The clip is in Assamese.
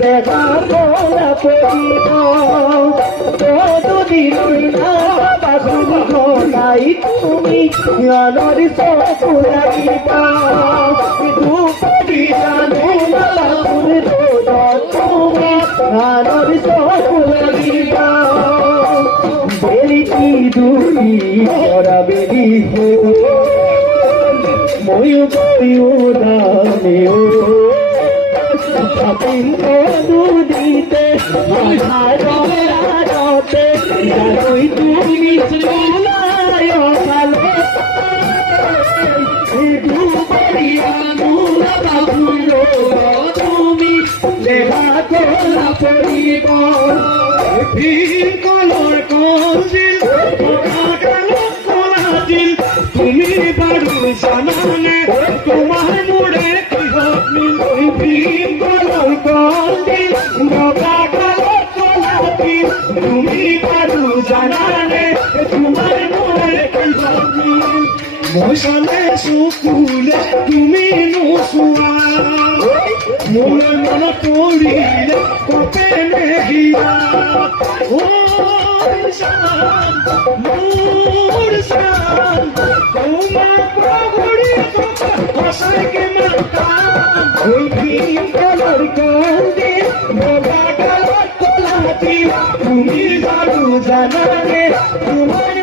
দেখা তোলা কৰিব যতদিন না বাসুন ঘনাই তুমি জ্ঞানৰ চকু লাগিব দুপৰি জানো বাসুন তুমি জ্ঞানৰ চকু লাগিব বেলি কি দুৰি কৰা বেলি ময়ো ময়ো দামেও দুদিতে ভাৰতে জানৈ তুমি চুলায় ভালে তুমি দেখা কলা পৰিব ভীম কলৰ কছিল কলাছিল তুমি বাৰু জানানে তোমাৰ মোৰে কিহত মিল ভীম কলৰ কছিল বগা কলৰ কলাছিল তুমি বাৰু জানানে তোমাৰ মোৰে কিহত মিল মই চালে চকুলে তুমি নোচোৱা মোৰ মনত পৰিলে কপে নেহিয়া মোৰ চান তোমাৰ প্ৰভুৰি সঁচাকে মাতাম ভীম কলৰ কন্দিল বগা কলৰ কলাতি তুমি বাৰু জানানে তোমাৰ